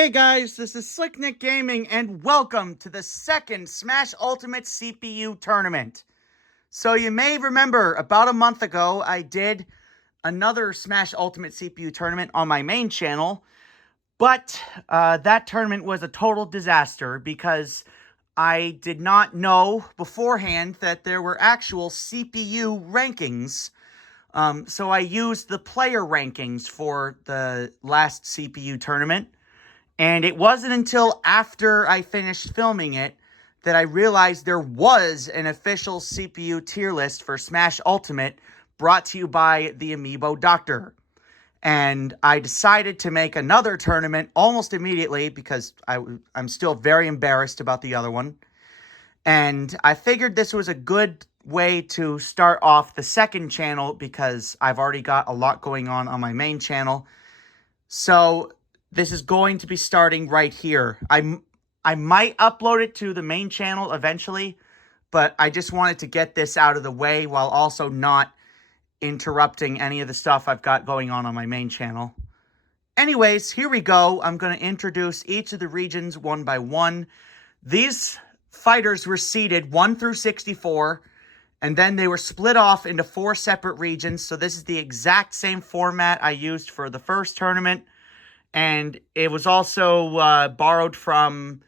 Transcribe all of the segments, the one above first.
Hey guys, this is Slick Nick Gaming, and welcome to the second Smash Ultimate CPU tournament. So you may remember about a month ago, I did another Smash Ultimate CPU tournament on my main channel, but that tournament was a total disaster because I did not know beforehand that there were actual CPU rankings. So I used the player rankings for the last CPU tournament. And it wasn't until after I finished filming it that I realized there was an official CPU tier list for Smash Ultimate brought to you by the Amiibo Doctor. And I decided to make another tournament almost immediately because I'm still very embarrassed about the other one. And I figured this was a good way to start off the second channel because I've already got a lot going on my main channel. So this is going to be starting right here. I might upload it to the main channel eventually, but I just wanted to get this out of the way while also not interrupting any of the stuff I've got going on my main channel. Anyways, here we go. I'm going to introduce each of the regions one by one. These fighters were seeded 1 through 64, and then they were split off into 4 separate regions. So this is the exact same format I used for the first tournament. And it was also borrowed from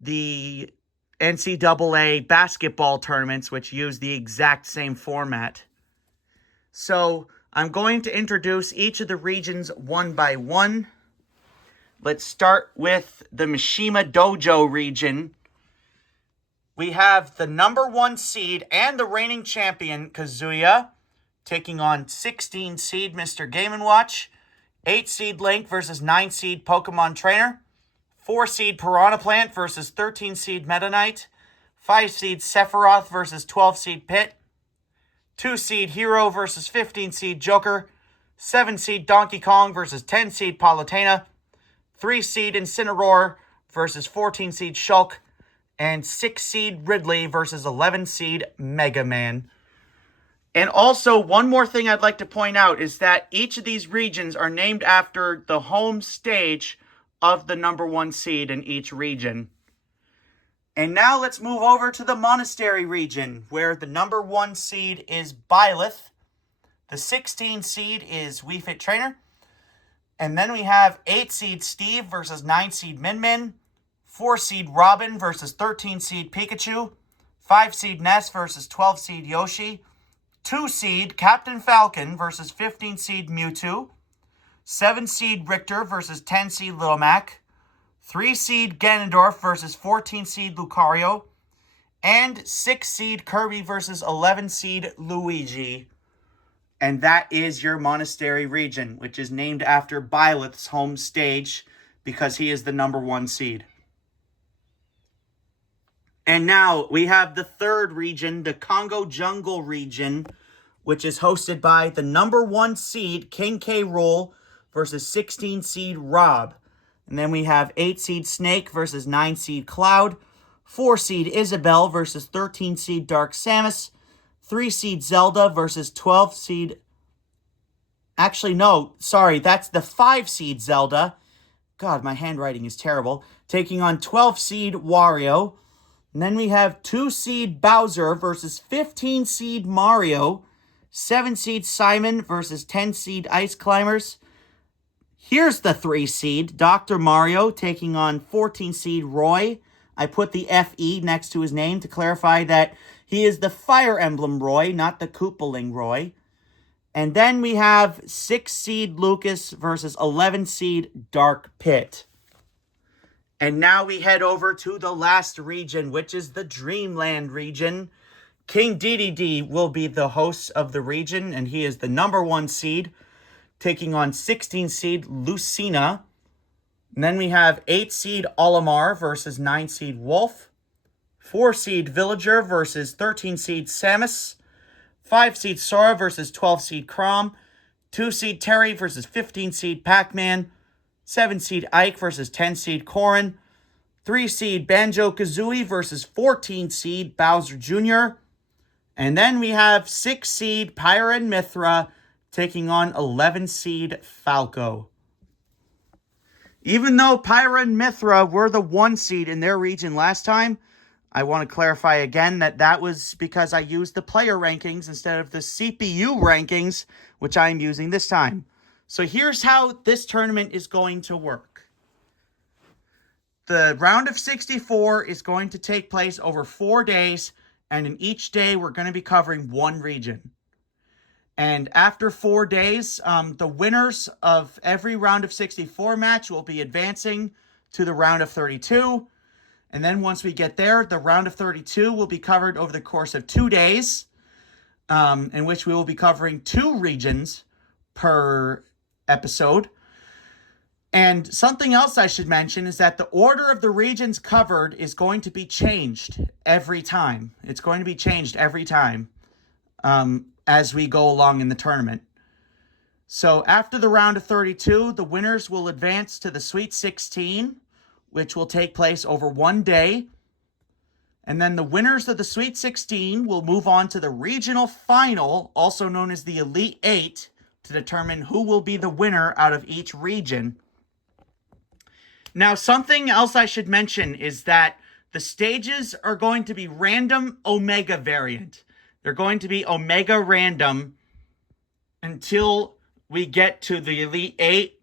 the NCAA basketball tournaments, which use the exact same format. So I'm going to introduce each of the regions one by one. Let's start with the Mishima Dojo region. We have the number 1 seed and the reigning champion, Kazuya, taking on 16 seed Mr. Game & Watch. 8 seed Link versus 9 seed Pokemon Trainer. 4 seed Piranha Plant versus 13 seed Meta Knight. 5 seed Sephiroth versus 12 seed Pit. 2 seed Hero versus 15 seed Joker. 7 seed Donkey Kong versus 10 seed Palutena. 3 seed Incineroar versus 14 seed Shulk. And 6 seed Ridley versus 11 seed Mega Man. And also, one more thing I'd like to point out is that each of these regions are named after the home stage of the number 1 seed in each region. And now let's move over to the Monastery region, where the number 1 seed is Byleth. The 16 seed is Wii Fit Trainer. And then we have 8 seed Steve versus 9 seed Min Min. 4 seed Robin versus 13 seed Pikachu. 5 seed Ness versus 12 seed Yoshi. 2 seed Captain Falcon versus 15 seed Mewtwo. 7 seed Richter versus 10 seed Little Mac. 3 seed Ganondorf versus 14 seed Lucario. And 6 seed Kirby versus 11 seed Luigi. And that is your Monastery region, which is named after Byleth's home stage because he is the number 1 seed. And now we have the third region, the Congo Jungle region, which is hosted by the number 1 seed, King K. Rool, versus 16 seed Rob. And then we have 8 seed Snake versus 9 seed Cloud, 4 seed Isabelle versus 13 seed Dark Samus, 3 seed Zelda versus 12 seed... Actually, no, sorry, that's the 5 seed Zelda. God, my handwriting is terrible. Taking on 12 seed Wario. And then we have 2 seed Bowser versus 15 seed Mario. 7 seed Simon versus 10 seed Ice Climbers. Here's the 3 seed Dr. Mario taking on 14 seed Roy. I put the FE next to his name to clarify that he is the Fire Emblem Roy, not the Koopaling Roy. And then we have 6 seed Lucas versus 11 seed Dark Pit. And now we head over to the last region, which is the Dreamland region. King Dedede will be the host of the region, and he is the number 1 seed, taking on 16 seed Lucina. And then we have 8 seed Olimar versus 9 seed Wolf. 4 seed Villager versus 13 seed Samus. 5 seed Sora versus 12 seed Chrom. 2 seed Terry versus 15 seed Pac-Man. 7 seed Ike versus 10 seed Corrin. 3 seed Banjo-Kazooie versus 14 seed Bowser Jr. And then we have 6 seed Pyra and Mythra taking on 11 seed Falco. Even though Pyra and Mythra were the 1 seed in their region last time, I want to clarify again that that was because I used the player rankings instead of the CPU rankings, which I'm using this time. So here's how this tournament is going to work. The round of 64 is going to take place over 4 days, and in each day we're going to be covering 1 region. And after 4 days, the winners of every round of 64 match will be advancing to the round of 32. And then once we get there, the round of 32 will be covered over the course of 2 days, in which we will be covering 2 regions per episode. And something else I should mention is that the order of the regions covered is going to be changed every time. It's going to be changed every time as we go along in the tournament. So after the round of 32, the winners will advance to the Sweet 16, which will take place over 1 day. And then the winners of the Sweet 16 will move on to the regional final, also known as the Elite 8, to determine who will be the winner out of each region. Now, something else I should mention is that the stages are going to be random Omega variant. They're going to be Omega random until we get to the Elite 8,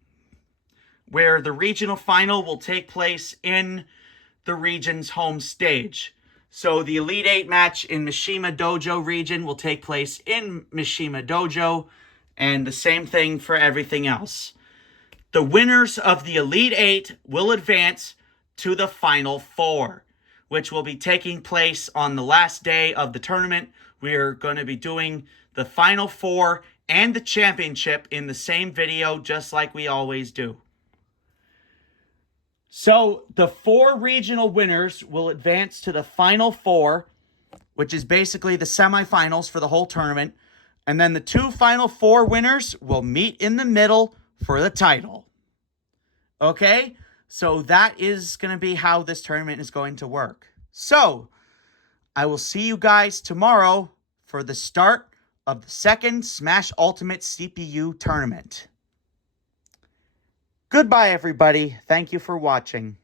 where the regional final will take place in the region's home stage. So the Elite 8 match in Mishima Dojo region will take place in Mishima Dojo, and the same thing for everything else. The winners of the Elite 8 will advance to the Final 4, which will be taking place on the last day of the tournament. We're going to be doing the Final 4 and the championship in the same video, just like we always do. So the 4 regional winners will advance to the Final 4, which is basically the semifinals for the whole tournament. And then the 2 Final 4 winners will meet in the middle for the title. Okay? So that is going to be how this tournament is going to work. So I will see you guys tomorrow for the start of the second Smash Ultimate CPU tournament. Goodbye, everybody. Thank you for watching.